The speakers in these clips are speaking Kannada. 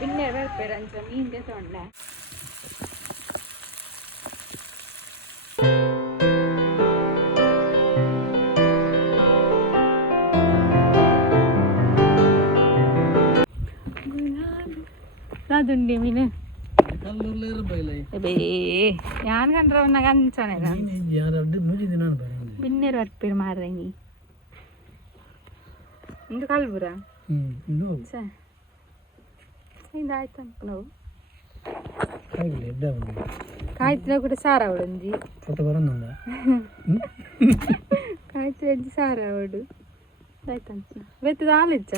പിന്നെ പേരഞ്ച മീൻ്റെ തൊണ്ട അതുണ്ട് മീന് ഞാൻ കണ്ടവന്ന കഞ്ചാണ് പിന്നെ വർപ്പേര് മാറങ്ങി ಇಂದು ಕಲ್ಬುರ ಇಂದಾಯ್ತು ನಾವು ಕಾಯ್ತಿನ ಕೂಡ ಸಾರ ಅವಳಂಜಿ ಕಾಯ್ತು ಅಂಜಿ ಸಾರ ಅವಡು ಆಯ್ತಂತ ಬೆತ್ತದ ಹಾಲಿಜ್ಜ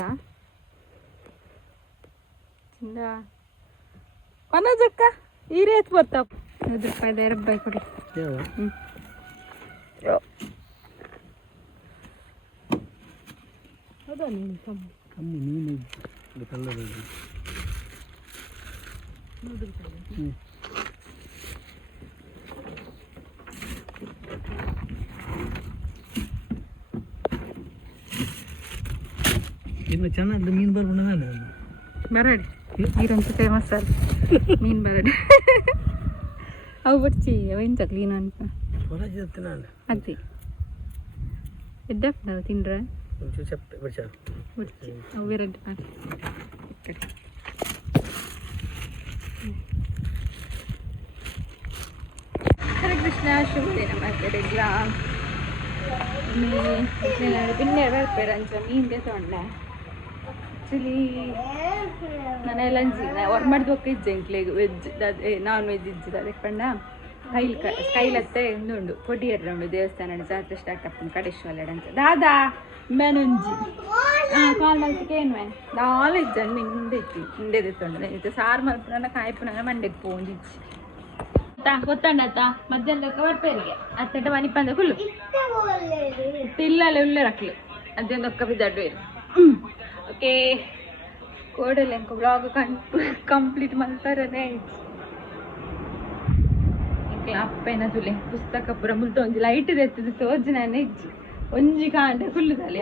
ಚಿಂದ ಕೊನಜಕ್ಕ ಈ ರೇತ್ ಬರ್ತಾವ 5 ರೂಪಾಯಿ 2 ರೂಪಾಯಿ ಕೊಡಿ ಕಮ್ಮಿ ಮೀನು ಕಲ್ಲರ್ ಇನ್ನು ಚೆನ್ನಾಗಿ ಮೀನು ಬರ್ಬೋಣ ಬರಡಿ ನೀರಂತ ಫೇಮಸ್ ಅಲ್ಲ ಮೀನು ಬರಡಿ ಅವು ಬರ್ಚಿ ಅವೆಂತ ಕ್ಲೀನ್ ಅಂತ ಅದೇ ಎಡ್ಡಪ್ಪ ನಾವು ತಿಂಡ್ರೆ ಹರೇ ಕೃಷ್ಣ ಶುಭದಿನ ಮಾತಾಡಿಲ್ಲ പിന്നെ പേരഞ്ച മീൻ്റെ തൊണ്ട ಆ್ಯಕ್ಚುಲಿ ನಾನೆಲ್ಲ ಹೊರಮಾಡ್ದೋಕೆ ಇಜ್ಜೆಂಕ್ಲೆಗ್ ವೆಜ್ ನಾನ್ ವೆಜ್ ಇಜ್ಜಿದ ಅದಕ್ಕೆ ಪಂಡ ಕೈಲತ್ತೆ ಉಂಡು ಕೊಡಿ ಎರ್ರೌಂಡು ದೇವಸ್ಥಾನ ಜಾತ್ರೆ ಸ್ಟಾರ್ಟ್ ಆಗ್ತದೆ ಕಡೇಶ್ವರ ಅಂತ ದಾದಾ ಮೆನುಂಜಿ ಕಾಲ್ ಮಲ್ತಿಗೆ ಏನು ದಾಲ್ ಇಜ್ಜನ್ ಹಿಂದೆ ಇತ್ತು ಹಿಂದೆ ತೆತ್ತೊಂಡು ಇದು ಸಾರು ಮಲ್ಪನ ಕಾಯ್ಪುನ ಮಂಡೆಗೆ ಪೋಂಜಿಜ್ಜಿ ಗೊತ್ತಂಡತ್ತ ಮಧ್ಯಾಹ್ನಕ್ಕೆ ಬರ್ಪೇರಿಗೆ ಅತ್ತಟ ಮನಿಪಂದ ಕುಲ್ಲು ಇಲ್ಲಲ್ಲ ಉಳ್ಳೆ ರಕ್ಲು ಅದೇನೊಕ್ಕ ಬಿದ್ದಡ್ಡು ಓಕೆ ಕೋಡಲ್ಲ ಎಂಕ ವ್ಲಾಗ್ ಕಂಪ್ಲೀಟ್ ಮಲ್ಪರನೇ ಅಪ್ಪೇನ ತುಲೆ ಪುಸ್ತಕ ಪೂರ ಮುಲ್ತ ಒಂಜಿ ಲೈಟ್ ಎತ್ತದು ತೋಜಿ ನಾನು ಇಜ್ಜಿ ಒಂಜಿ ಕಾಂಡೆ ಫುಲ್ಲುದಲ್ಲಿ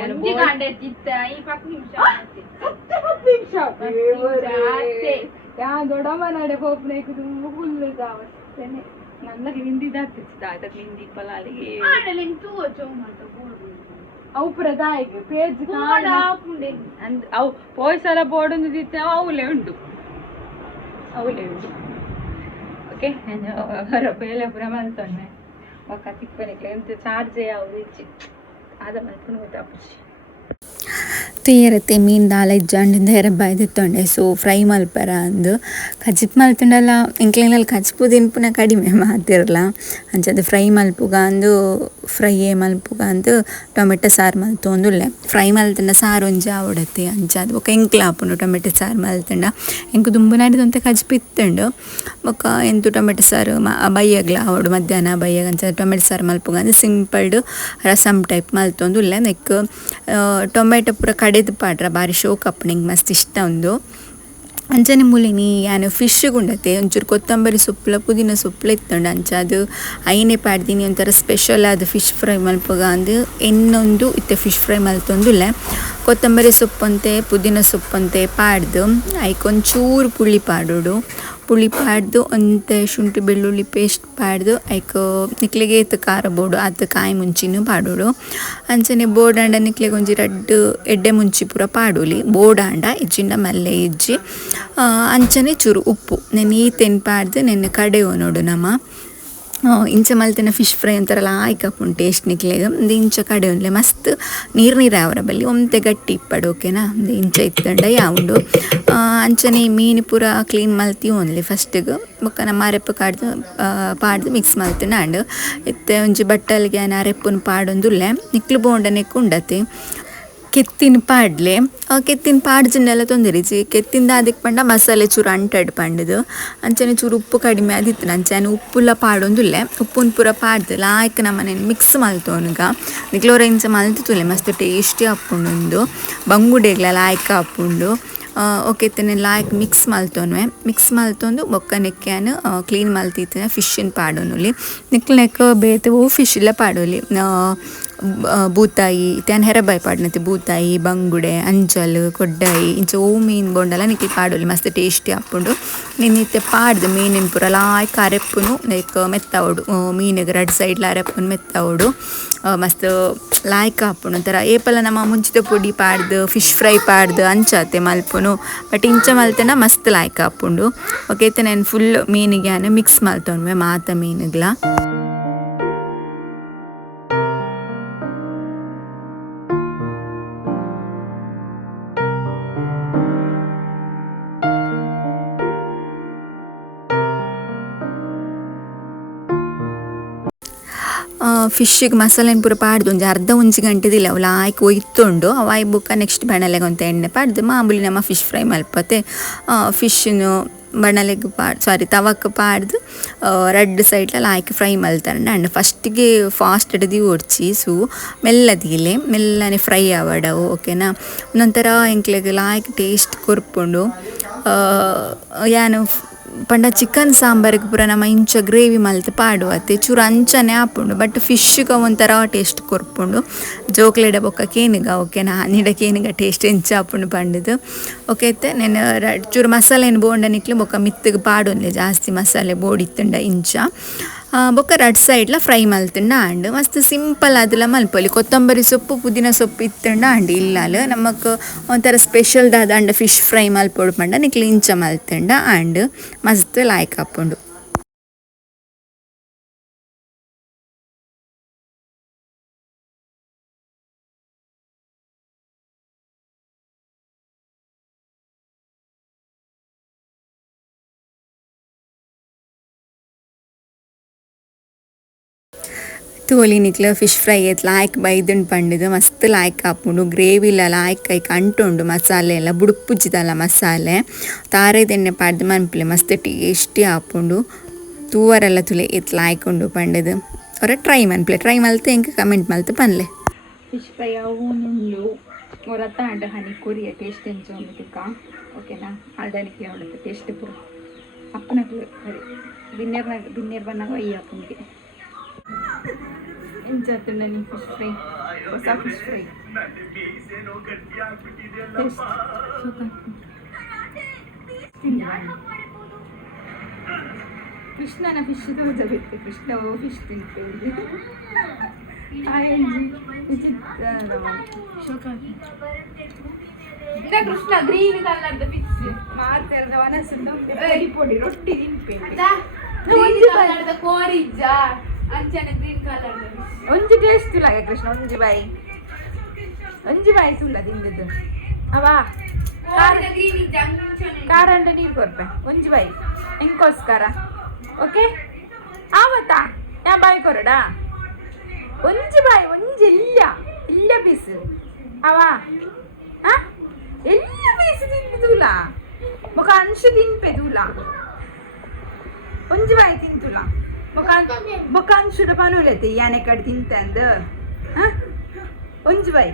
ಯಾ ದೊಡ್ಡಮ್ಮನಾಡೆ ಪೋಪುನೇಕು ತುಂಬ ಫುಲ್ಲು ಕಾವತ್ತೇನೆ ನನ್ನಗೆ ಹಿಂದಿದಾಗ್ತಿತ್ತು ಅದಕ್ಕೆ ಹಿಂದಿ ಪಲಾಲಿಗೆ ಅವು ಪ್ರದಾಯಿಗೆ ಪೇಜ್ ಅವು ಪೋಯ್ಸಲ ಬೋರ್ಡೊಂದು ದಿತ್ತೆ ಅವಲೇ ಉಂಟು ಓಕೆ ನಾನು ಹೊರ ಬೇಲೆ ಪುರ ಮಲ್ತೊಂಡೆ ಒಕ್ಕ ತಿಕ್ಕನಿಕ್ಲೆ ಎಂತ ಚಾರ್ಜ್ ಯಾವುದು ಇಚ್ಚಿ ಆದ ಮಲ್ಕೊಂಡು ಗೊತ್ತಾಪುಚ್ಚಿ ತೂಯರತ್ತೆ ಮೀನು ದಾಲ ಇಜ್ಜಾಂಡಿಂದ ಎರಬಾಯ್ದಿತ್ತೊಂಡೆ ಸೊ ಫ್ರೈ ಮಲ್ಪರ ಅಂದು ಕಜಿಪ್ ಮಲ್ತುಂಡಲ್ಲ ಇಂಕ್ಲೆನಲ್ಲಿ ಕಜಿಪು ತಿನ್ಪುನ ಕಡಿಮೆ ಮಾತಿರಲ್ಲ ಅಂಚದು ಫ್ರೈ ಮಲ್ಪುಗ ಅಂದು ಫ್ರೈಯೇ ಮಲ್ಪುಗ ಅಂದು ಟೊಮೆಟೊ ಸಾರು ಮಲ್ತೊಂದುಲ್ಲೆ ಫ್ರೈ ಮಲ್ತುಂಡ ಸಾರು ಒಂಜಿ ಆವಡತ್ತೆ ಅಂಚದು ಬೊಕ ಎಂಕ್ಲ ಆಪುಂಡು ಟೊಮೆಟೊ ಸಾರು ಮಲ್ತುಂಡ ಎಂಕು ದುಂಬು ನಾಡಿದಂತೆ ಕಜಿಪ್ ಇತ್ತುಂಡು ಬೊಕ ಎಂತು ಟೊಮೆಟೊ ಸಾರು ಬಯ್ಯಗ್ಲ ಆವಡು ಮಧ್ಯಾಹ್ನ ಬಯ್ಯಗ ಅಂಚ ಟೊಮೆಟೊ ಸಾರು ಮಲ್ಪುಗ ಅಂದು ಸಿಂಪಲ್ಡ್ ರಸಮ್ ಟೈಪ್ ಮಲ್ತೊಂದುಲ್ಲೆ ನೆಕ್ ಟೊಮೆಟೊ ಪೂರ ಕಡೆದು ಪಾಡ್ರ ಬಾರಿ ಶೋಕ್ ಅಪ್ಪನಿಂಗೆ ಮಸ್ತ್ ಇಷ್ಟ ಒಂದು ಅಂಚನೆ ಮುಲಿನಿ ಯಾನು ಫಿಶ್ ಗುಂಡತೆ ಒಂಚೂರು ಕೊತ್ತಂಬರಿ ಸೊಪ್ಪುಲ ಪುದೀನ ಸೊಪ್ಪುಲ ಇತ್ತುಂಡು ಅಂಚ ಅದು ಐನೇ ಪಾಡ್ದೀನಿ ಒಂಥರ ಸ್ಪೆಷಲ್ ಆದ ಫಿಶ್ ಫ್ರೈ ಮಲ್ಪಗ ಅಂದು ಇನ್ನೊಂದು ಇತ್ತೆ ಫಿಶ್ ಫ್ರೈ ಮಲ್ತೊಂದುಲ್ಲೆ ಕೊತ್ತಂಬರಿ ಸೊಪ್ಪಂತೆ ಪುದೀನ ಸೊಪ್ಪಂತೆ ಪಾಡ್ದು ಐಕೊಂಚೂರು ಪುಳಿ ಪಾಡೋಡು ಪುಳಿ ಪಾಡ್ದು ಒಂತೆ ಶುಂಠಿ ಬೆಳ್ಳುಳ್ಳಿ ಪೇಸ್ಟ್ ಪಾಡ್ದು ಐಕ್ ನಿಕ್ಲೆಗೆ ಏತು ಖಾರ ಬೋಡು ಅದು ಕಾಯಿ ಮುಂಚಿನೂ ಪಾಡೋಡು ಅಂಚನೆ ಬೋಡಾಂಡ ನಿಕ್ಲೆಗೆ ಒಂಜಿ ರಡ್ಡು ಎಡ್ಡೆ ಮುಂಚಿ ಪೂರ ಪಾಡೋಲಿ ಬೋಡಾಂಡ ಇಜ್ಜಿಂಡ ಮಲ್ಲೆ ಇಜ್ಜಿ ಅಂಚನೆ ಚೂರು ಉಪ್ಪು ನೆನೆ ಈತೆನ್ ಪಾಡ್ದು ನೆನ್ನೆ ಕಡೆ ನೋಡು ನಮ್ಮ ಇಂಚ ಮಲ್ತಿನ ಫಿಶ್ ಫ್ರೈ ಒಂಥರ ಆಯ್ಕಪ್ಪುಂಡು ಟೇಸ್ಟ್ ನಿಕ್ಲೆಗೆ ಒಂದು ಇಂಚ ಕಡೆ ಉಂಡ್ಲೆ ಮಸ್ತ್ ನೀರು ಅವರ ಬಲ್ಲಿ ಒಂತೆ ಗಟ್ಟಿ ಇಪ್ಪಡು ಓಕೆನಾ ಒಂದು ಇಂಚ ಇತ್ತಂಡ ಯಾವುದು ಅಂಚನೆ ಮೀನು ಪೂರ ಕ್ಲೀನ್ ಮಲ್ತಿ ಓನ್ಲಿ ಫಸ್ಟಿಗೆ ಬೊಕ್ಕ ನಮ್ಮ ಅರೆಪ್ಪು ಪಾಡ್ದು ಮಿಕ್ಸ್ ಮಲ್ತಿನ ಅಂಡು ಇತ್ತೆ ಒಂಜಿ ಬಟ್ಟಲಿಗೆ ಅರೆಪ್ಪುನ ಪಾಡೊಂದುಲ್ಲೆ ನಿಕ್ಲು ಬೋಂಡನೆಕ್ಕು ಉಂಡತಿ ಕೆತ್ತಿನ ಪಾಡ್ಲೆ ಕೆತ್ತಿನ ಪಾಡ್ಜಿನೆಲ್ಲ ತೊಂದರಿಜಿ ಕೆತ್ತಿಂದ ಅದಕ್ಕೆ ಪಂಡ ಮಸಾಲೆ ಚೂರು ಅಂಟಡ್ ಪಂಡದು ಅಂಚನೆ ಚೂರು ಉಪ್ಪು ಕಡಿಮೆ ಆದಿತ್ತು ಅಂಚನೆ ಉಪ್ಪುಲ್ಲ ಪಾಡೊಂದುಲ್ಲೆ ಉಪ್ಪುನ ಪೂರ ಪಾಡ್ದು ಲಾಯ್ಕ್ ನಮ್ಮನೆ ಮಿಕ್ಸ್ ಮಲ್ತೋನುಗ ನಿಕ್ಲೋರ ಇಂಚ ಮಲ್ತಿತ್ತುಲ್ಲೆ ಮಸ್ತ್ ಟೇಸ್ಟಿ ಹಾಕ್ಕೊಂಡು ಬಂಗುಡೆಗ್ಲ ಲಾಯ್ಕ ಹಾಕ್ಕೊಂಡು ಓಕೆ ತನೆ ಲಾಯ್ಕ್ ಮಿಕ್ಸ್ ಮಲ್ತೊಂದು ಬೊಕ್ಕ ನೆಕ್ಕ್ಯಾನು ಕ್ಲೀನ್ ಮಲ್ತಿತ್ತಿನ ಫಿಶ್ಶಿನ ಪಾಡೋನುಲಿ ನಿಕ್ಲು ನೆಕ್ಕ ಬೇತವು ಫಿಶ್ ಇಲ್ಲ ಪಾಡೋಲಿ ಬೂತಾಯಿ ತ್ಯಾನ್ ಹೆರಬಾಯಿ ಪಾಡ್ನತಿ ಬೂತಾಯಿ ಬಂಗುಡೆ ಅಂಚಲ್ ಕೊಡ್ಡಾಯಿ ಇಂಚ ಓ ಮೀನು ಬೋಂಡಲ ನಿಕ್ಲಿ ಪಾಡೋಲಿ ಮಸ್ತ್ ಟೇಸ್ಟಿ ಆಪುಂಡು ನೀನು ನಿತ್ಯ ಪಾಡ್ದು ಮೀನಿನ ಪೂರ ಲಾಯ್ಕ್ ಅರೆಪ್ಪುನು ಲೈಕ್ ಮೆತ್ತವಡು ಮೀನಿಗೆ ರಡ್ ಸೈಡ್ಲ ಅರೆಪ್ಪುನು ಮೆತ್ತವಡು ಮಸ್ತ್ ಲಾಯ್ಕ್ ಆಪುಂಡು ಒಂಥರ ಏಪಲ ನಮ್ಮ ಮುಂಚಿತ ಪುಡಿ ಪಾಡ್ದು ಫಿಶ್ ಫ್ರೈ ಪಾಡ್ದು ಅಂಚಾತೆ ಮಲ್ಪುನು ಬಟ್ ಇಂಚ ಮಲ್ತನ ಮಸ್ತ್ ಲಾಯ್ಕ್ ಆಪುಂಡು ಓಕೆ ನಾನು ಫುಲ್ ಮೀನಿಗೆ ಮಿಕ್ಸ್ ಮಲ್ತೊಂಡ್ವೆ ಮಾತ ಮೀನುಗ್ಲ ಫಿಶ್ಶಿಗೆ ಮಸಾಲೆನ ಪೂರ ಪಾಡ್ದು ಒಂಜಿ ಅರ್ಧ ಒಂಜಿ ಗಂಟೆದಿಲ್ಲ ಅವು ಲಾಯ್ಕ್ ಒಯ್ತುಂಡು ಅವು ಆಯ್ ಬುಕ್ಕ ನೆಕ್ಸ್ಟ್ ಬಣಲೆಗೆ ಒಂತ ಎಣ್ಣೆ ಪಾಡ್ದು ಮಾಮೂಲಿ ನಮ್ಮ ಫಿಶ್ ಫ್ರೈ ಮಲ್ಪತ್ತೆ ಫಿಶ್ನು ಬಣಲೆಗೆ ತವಕ್ಕೆ ಪಾಡ್ದು ರೆಡ್ ಸೈಡ್ಲ ಲಾಯ್ಕ್ ಫ್ರೈ ಮಲ್ತಾರೆ ಅಂಡ್ ಫಸ್ಟಿಗೆ ಫಾಸ್ಟ್ ಹಿಡಿದು ಓಡ್ಚಿ ಸೊ ಮೆಲ್ಲದಿಲೆ ಮೆಲ್ಲನೆ ಫ್ರೈ ಆವಡವು ಓಕೆನಾ ಒಂದೊಂಥರ ಎಂಕ್ಲೆಗೆ ಲಾಯ್ಕ್ ಟೇಸ್ಟ್ ಕೊರ್ಪುಂಡು ಯಾನು ಪಂಡ ಚಿಕನ್ ಸಾಂಬಾರಿಗೆ ಪೂರ ನಮ್ಮ ಇಂಚ ಗ್ರೇವಿ ಮಲ್ತು ಪಾಡುವತ್ತೆ ಚೂರು ಅಂಚನೆ ಆಪುಂಡು ಬಟ್ ಫಿಶ್ಗೆ ಒಂಥರ ಟೇಸ್ಟ್ ಕೊರ್ಪುಂಡು ಜೋಕ್ಲೆಡ ಬೊಕ್ಕ ಕೇನಿಗ ಓಕೆನಾ ನಿಡ ಕೇನಿಗ ಟೇಸ್ಟ್ ಎಂಚ ಆಪುಂಡು ಪಂಡದು ಓಕೆ ಐತೆ నేను ಚೂರು ಮಸಾಲೆನ ಬೋಂಡ ನಿಕ್ಲಿ ಬೊಕ್ಕ ಮಿತ್ತಿಗೆ ಪಾಡೊಂದೆ ಜಾಸ್ತಿ ಮಸಾಲೆ ಬೋಡಿತ್ತುಂಡ ಇಂಚ ಬೊಕ್ಕ ರಡ್ ಸೈಡ್ಲ ಫ್ರೈ ಮಲ್ತುಂಡ ಅಂಡ್ ಮಸ್ತ್ ಸಿಂಪಲ್ ಅದೆಲ್ಲ ಮಲ್ಪೊಲಿ ಕೊತ್ತಂಬರಿ ಸೊಪ್ಪು ಪುದೀನ ಸೊಪ್ಪು ಇತ್ತುಂಡ ಅಂಡ್ ಇಲ್ಲಲು ನಮಕ್ ಒಂಥರ ಸ್ಪೆಷಲ್ ದಾದ ಅಂಡ್ ಫಿಶ್ ಫ್ರೈ ಮಲ್ಪೊಡು ಪಂಡ ನಿಕ್ಲಿ ಇಂಚ ಮಲ್ತುಂಡ ಅಂಡ್ ಮಸ್ತ್ ಲಾಯ್ಕ್ ಆಪುಂಡು ತೋಲಿ ನಿಕ್ಲ ಫಿಶ್ ಫ್ರೈ ಐತ್ ಲಾಯ್ಕ್ ಬೈದುಂಡು ಪಂಡುದು ಮಸ್ತ್ ಲಾಯ್ಕ್ ಆಪುಂಡು ಗ್ರೇವಿಲ ಲಾಯ್ಕ್ ಐಕ್ ಅಂಟುಂಡು ಮಸಾಲೆ ಎಲ್ಲ ಬುಡುಪುಜ್ಜಿದಲ್ಲ ಮಸಾಲೆ ತಾರೆದೆಣ್ಣೆ ಪಾಡ್ದು ಮನ್ಪುಲೆ ಮಸ್ತ್ ಟೇಸ್ಟಿ ಆಪುಂಡು ತೂವರೆಲ್ಲ ತುಲೆ ಇತ್ ಲಾಯ್ಕ್ ಉಂಡು ಪಂಡುದು ಅವರ ಟ್ರೈ ಮನ್ಪುಲೆ ಟ್ರೈ ಮಲ್ತೆ ಎಂಕ ಕಮೆಂಟ್ ಮಲ್ತು ಪನ್ಲೆ ಫಿಶ್ ಫ್ರೈ ಅವನುಂಡು ಹೊರತ ಅಂಡ ಹನಿ ಕೊರಿಯ ಟೇಸ್ಟ್ ಎಂಚೋಮಿಕ ಓಕೆನಾ ಅಲ್ದನಿಕೆ ಅವಳದು ಟೇಸ್ಟ್ ಪೂರ ಅಪ್ಪನಕ್ಲು ಬಿನ್ನೇರ್ ಬನ್ನಾಗ ಅಯ್ಯ ಅಪ್ಪನಿಗೆ ಎಂಚಾತುಂಡ ನೀ ಫಿಶ್ ಫ್ರೈ ಹೊಸ ಫಿಶ್ ಫ್ರೈ ಕೃಷ್ಣನ ಫಿಶ್ ತೋಜಬೇಕು ಕೃಷ್ಣ ಫಿಶ್ ತಿಂತೇವೆ ಕೃಷ್ಣ ಗ್ರೀನ್ ಕಲರ್ದ ಫಿಶ್ ಮಾತಾಡ್ದ ವನಸುಂಡ ಪೊಡಿ ರೊಟ್ಟಿ ತಿಂಪೇವೆ ಕೋರಿಜ್ಜ ಅಂಚನೆ ಗ್ರೀನ್ ಕಲರ್ ಒಂಜಿ ಟೇಸ್ಟ್ ಇಲ್ಲ ಕೃಷ್ಣ ಒಂಜಿ ಬಾಯಿ ಸುಲ್ಲ ತಿಂದದ್ದು ಅವಾ ಕಾರಂಡ ನೀರು ಕೊರ್ಪೆ ಒಂಜಿ ಬಾಯಿ ಎಂಕೋಸ್ಕರ ಓಕೆ ಆವತ್ತಾ ಯಾ ಬಾಯಿ ಕೊರಡಾ ಒಂಜಿ ಬಾಯಿ ಒಂಜಿ ಇಲ್ಲ ಪೀಸ್ ಅವಾ ಎಲ್ಲ ಪೀಸ್ ತಿಂದುಲ್ಲ ಮುಖ ಅಂಶ ತಿನ್ಪೆ ದೂಲ ಒಂಜಿ ಬಾಯಿ ತಿಂತುಲ್ಲ ಮುಖಾನ್ ಶುಡ ಪನುಲೈತಿ ಯಾನೆ ಕಡೆ ತಿಂತಂದ ಒಂಜಿ ಬಾಯಿ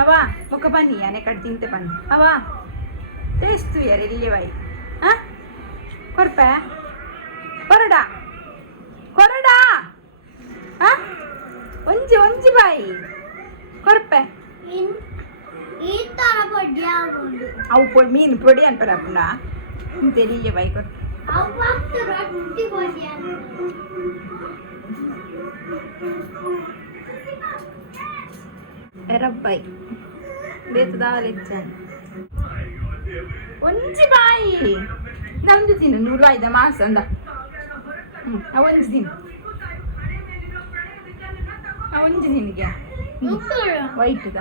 ಅವಾ ಮುಖ ಬನ್ನಿ ಯಾನೆ ಕಡೆ ತಿಂತೆ ಬನ್ನಿ ಅವಾ ಟೇಸ್ಟು ಯಾರು ಎಲ್ಲಿ ಬಾಯಿ ಕೊರ್ಪೆ ಕೊರಡಾ ಒಂಜಿ ಬಾಯಿ ಕೊರ್ಪೆ ಅವು ಮೀನು ಪೊಡಿ ಅನ್ಪರಪ್ಪನ ತೆಲಿಯ ಬಾಯಿ ಕೊರ್ಪೆ ರಬ್ಬಾಯಿ ಬೇತದಾಲಿಚ್ಚಾನೆ ಒಂಜಿ ಬಾಯಿ ನಮ್ದು ತಿನ್ನು ನೂಲ ಐದ ಮಾಸ ಅಂದ ಒಂಜಿ ತಿನ್ನು ಒಂಜಿ ತಿನ್ನಿಗೆ ವೈಟ್ದ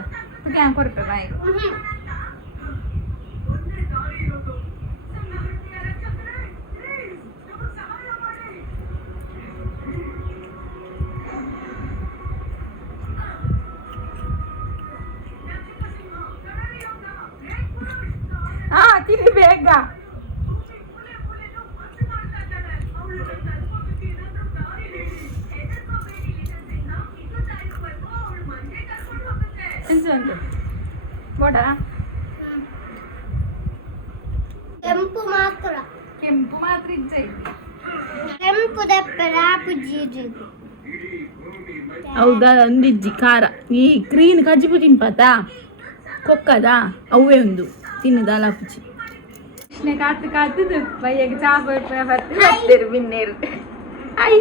ಕ್ಯಾನ್ ಕೊರಪೆ ಬಾಯಿ ತಿನ್ನಿ ಬೇಗ ಎಂಚುಂಟು ಬೋಡ ಕೆಂಪು ಮಾತ್ರ ಇಜ್ಜ ಕೆಂಪು ದಪ್ಪರ ಪುಜ್ಜಿ ಹೌದಾ ಒಂದಿಜ್ಜಿ ಖಾರ ಈ ಕ್ರೀನ್ ಕಜ್ಜಿಪು ತಿನ್ಪಾತಾ ಕೊಕ್ಕದ ಅವೇ ಒಂದು ತಿನ್ನದ ಲಾಪುಚಿ ಕೃಷ್ಣ ಕಾತು ಕಾತದು ಬಯ್ಯಗೆ ಚಾಪ ಬರ್ತೀವಿ ಬರ್ತೀರು ಬಿನ್ನೇರು ಐ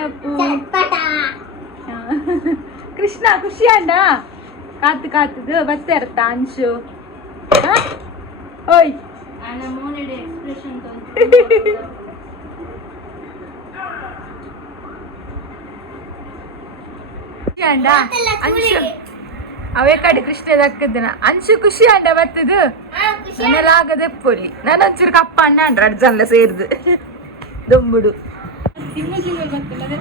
ಅಪ್ಪು ಕೃಷ್ಣ ಖುಷಿ ಅಂಡ ಕಾತು ಕಾತದು ಬರ್ತಾರತ್ತ ಅಂಶು ಓಯ್ ಅಂಡ ಅಂಶು ಅವೇ ಕಡೆ ಕೃಷ್ಣ ದಕ್ಕದನ ಅಂಶು ಖುಷಿ ಅಂಡ ಬರ್ತದು ನನಲಾಗದೆ ಪೊಲಿ ನಾನು ಒಂಚೂರು ಕಪ್ಪ ಅಣ್ಣ ಅಂಡ್ರ ಅಡ್ಜಲ್ಲ ಸೇರ್ದು ದೊಂಬುಡು ತಿಂಗಳು ತಿಂಗಳು ಬರ್ತದೆ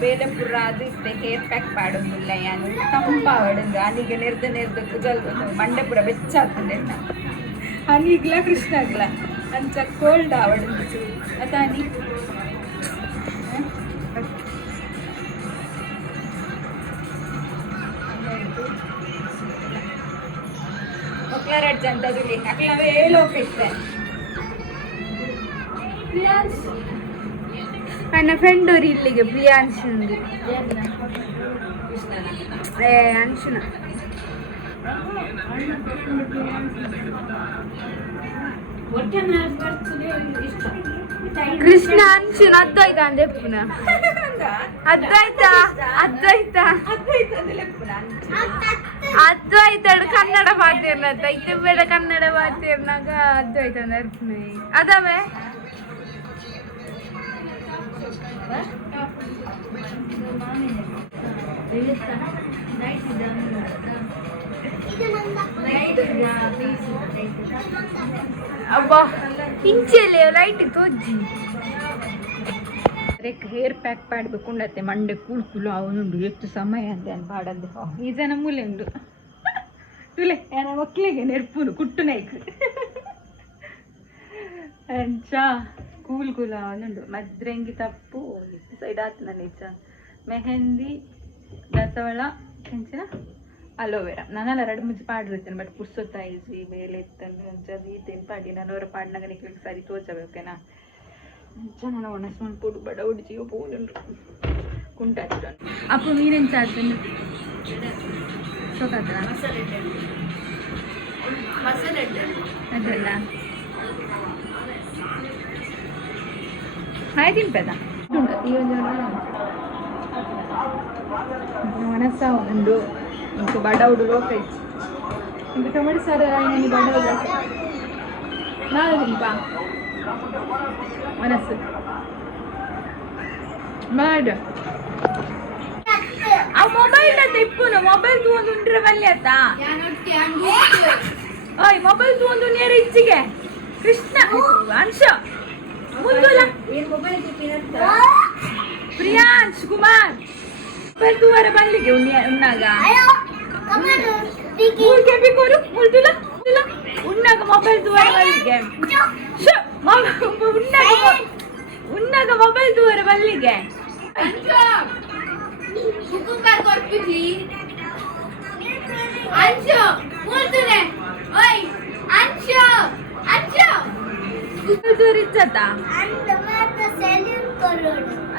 ಬೇಲೆ ಪುರ ಅದು ಇತ್ತೆ ಹೇರ್ ಪ್ಯಾಕ್ ಪಾಡೋದಿಲ್ಲ ಯಾನು ತಂಪ ಹೊಡೆದು ಅನಿಗೆ ನೆರ್ದು ಕುಜಲ್ ಮಂಡೆ ಪುರ ಬೆಚ್ಚಾಗ್ತದೆ ಅನಿಗ್ಲ ಕೃಷ್ಣ ಆಗ್ಲ ಅಂಚ ಕೋಲ್ಡ್ ಆವಡಿಸು ಅದಾನಿ ಮಕ್ಕಳ ಜಂತದುಲಿ ಅಕ್ಲವೇ ಹೇಳೋಕೆ ನನ್ನ ಫ್ರೆಂಡ್ ಅವ್ರು ಇಲ್ಲಿಗೆ ಪ್ರಿಯಾಂಶುಂದು ಅಂಶುನ ಕೃಷ್ಣ ಅಂಶುನ ಅದ್ದಾಯ್ತಾ ಅಂದೆ ಪುನ ಅದ್ದಾಯ್ತಾ ಅದ್ದಾಯ್ತಾ ಅದ್ದಾಯ್ತಾಡು ಕನ್ನಡ ಮಾತೇರ್ನತ್ತ ಇತ್ತೆ ಬೇಡ ಕನ್ನಡ ಮಾತೇರ್ನಾಗ ಅದ್ದಾಯ್ತಾ ಅಂದ ಅದಾವೆ ಅಬ್ಬಾ ಇಂಚೆಲೆ ಲೈಟ್ ತೋಜ್ಜಿ ಹೇರ್ ಪ್ಯಾಕ್ ಪಾಡ್ಬೇಕು ಉಂಡತ್ತೆ ಮಂಡೆ ಕೂಳ್ಕುಲು ಅವನುಂಡು ಎಷ್ಟು ಸಮಯ ಅಂದೆ ಅನ್ ಪಾಡದ್ದು ಈ ಜನ ಮೂಲೆ ಉಂಡು ತುಲೆ ಏನ ಮಕ್ಕಳಿಗೆ ನೆರ್ಪುನು ಕುಟ್ಟು ನೈಕ್ ಅಂಚ ಕೂಲ್ ಕೂಲ ಅವನುಂಡು ಮದ್ರೆಂಗಿ ತಪ್ಪು ಸೈಡ್ ಆತು ನನ್ನ ಇಚ್ಛ ಮೆಹಂದಿ ದಸವಳ ಹೆಂಚಿನ ಅಲೋವೆರಾ ನಾನೆಲ್ಲ ಎರಡು ಮುಂಚೆ ಪಾಡಿರ್ತೇನೆ ಬಟ್ ಪುರ್ಸೊತ್ತಾಯಿಸಿ ಬೇಲೆ ಇತ್ತಂದು ಒಂಚದು ಈತೇನು ಪಾಡಿ ನಾನು ಅವರ ಪಾಡಿನಾಗ ನಿಕ್ಲಿಕ್ಕೆ ಸರಿ ತೋಚಬೇಕೇನಾ ಅಂಚ ನಾನು ಒಣಸ್ಕೊಂಡು ಪುಡು ಬಡ ಉಡಿಜಿಯೋ ಪೂನುಂಡು ಕುಂಟಾಚು ಅಪ್ಪ ಮೀನೇನು ಚಾಡ್ತೇನೆ ಶೋಕಾದ್ರ ಅದಲ್ಲ ಹಾಯ್ ತಿನ್ಪದ ಈ ಒಂದು ಮನಸ್ಸ ಉಂಡು ಇಂಕ ಬಡವುಡು ಲೋಕ ಇಚ್ಚು ಇಂಕ ಟೊಮೆಟೊ ಸಾರು ರಾಯನಿ ಬಡವುಡು ನಾಳೆ ತಿನ್ಪ ಮನಸ್ಸು ಮಾಡು ಆ ಮೊಬೈಲ್ ಅತ್ತ ಇಪ್ಪುನು ಮೊಬೈಲ್ ತಗೊಂಡು ಉಂಡ್ರೆ ಬಲ್ಲಿ ಅತ್ತ ಓಯ್ ಮೊಬೈಲ್ ತಗೊಂಡು ನೇರ ಇಚ್ಚಿಗೆ ಕೃಷ್ಣ ಅಂಶ ಮುಂದುಲ ಪ್ರಿಯಾಂಶ್ ಕುಮಾರ್ ಮೊಬೈಲ್ ತೂವರ ಬಲ್ಲಿಗೆ ಉನ್ನಾಗ ಉನ್ನಾಗ ಮೊಬೈಲ್ ತೂವರ ಬಲ್ಲಿಗೆ ಉನ್ನಾಗ ಮೊಬೈಲ್ ತೂವರ ಬಲ್ಲಿಗೆ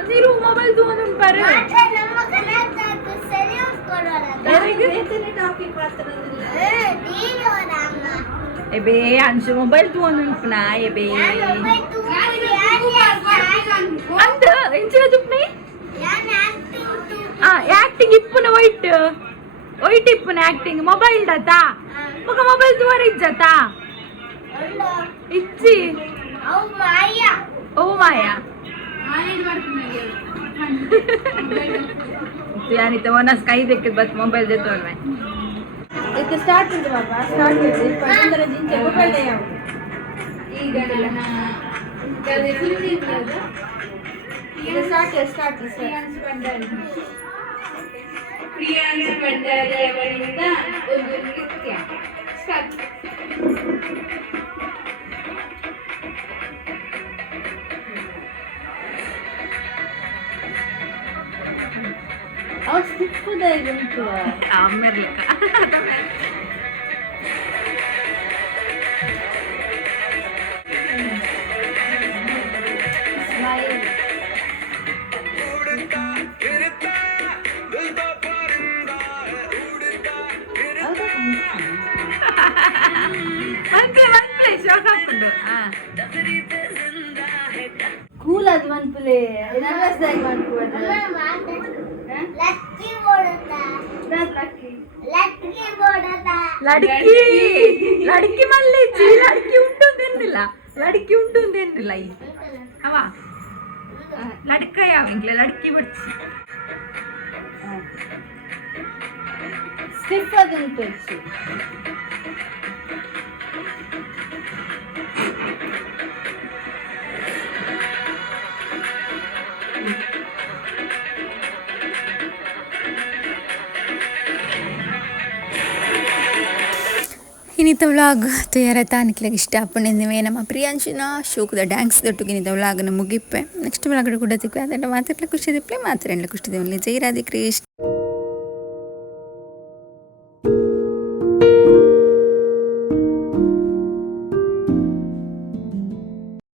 ಅದಿರು ಮೊಬೈಲ್ ತಗೊಂಡು ಪಾರು ಎಬೇ ಅಂಶು ಮೊಬೈಲ್ ತಗೊಂಡು ಉಂಟುನಾ ಎಬೇ ಅಂದ ಎಂಚಿನ ತುಪ್ನಿ ಆಕ್ಟಿಂಗ್ ಇಪ್ಪುನ ವೈಟ್ ವೈಟ್ ಇಪ್ಪುನ ಆಕ್ಟಿಂಗ್ ಮೊಬೈಲ್ ಡತಾ ಮಗ ಮೊಬೈಲ್ ತೂವರ ಇಜ್ಜತಾ ಇಚ್ಚಿ ಓ ಮಾಯಾ ಯಾನಿತ ಒನಸ್ ಕೈ ದೆಕ್ಕದ ಬತ್ ಮೊಬೈಲ್ ದೆತ್ತೋಳ್ವೆ ಇದು ಸ್ಟಾರ್ಟ್ ಉಂಟು ಪಾಪ ಸ್ಟಾರ್ಟ್ ಉಂಟು ಪಂದ್ರ ಜಿಂಚೆ ಮೊಬೈಲ್ ಯಾವ ಈಗ ಇದು ಸ್ಟಾರ್ಟ್ ಪ್ರಿಯಾಂಶ್ ಭಂಡಾರಿ ಅವರಿಂದ ಒಂದು ನೃತ್ಯ ಸ್ಟಾರ್ಟ್ ಅಮ್ಮೆರ್ಲಿಕ್ಕ ಕೂಲ್ ಅದು ಮನ್ಪುಲೆ ನರ್ವಸ್ದಾಗಿ ಮನ್ಪುವದು ಲಡ್ಕಿ ಲಡ್ಕಿ ಮಲ್ಲಿಜ್ಜಿ ಲಡ್ಕಿ ಉಂಟು ಅಂದೇನಿಲ್ಲ ಲಡ್ಕಿ ಉಂಟು ಅಂದೇನಿಲ್ಲ ಈ ಅವ ಲಡ್ಕ ಯಾವ ಇಂಗ್ಲೆ ಲಡ್ಕಿ ಬಿಡ್ಸಿ ಸ್ಟಿಫ್ ಅದುಂಟು ಇನ್ನಿತ ವ್ಲಾಗ್ ತುಯರತ ನಿಕ್ಲಿಗೆ ಇಷ್ಟ ಪುಣ್ಯಂದಿವೆ ನಮ್ಮ ಪ್ರಿಯಾಂಶಿನ ಶೋಕದ ಡ್ಯಾನ್ಸ್ ದೊಟ್ಟಿಗೆ ಇನ್ನಿತ ವ್ಲಾಗ್ನ ಮುಗಿಪ್ಪೆ ನೆಕ್ಸ್ಟ್ ವ್ಲಾಗ್ ಕೂಡ ತಿಕ್ವೆ ಅದೆಲ್ಲ ಮಾತಾಡ್ಲಿಕ್ಕೆ ಖುಷಿ ದಿಪ್ಪಲೆ ಮಾತ್ರ ಖುಷಿ ದೇವಲ್ಲಿ ಜೈ ರಾಧೆ ಕೃಷ್ಣ.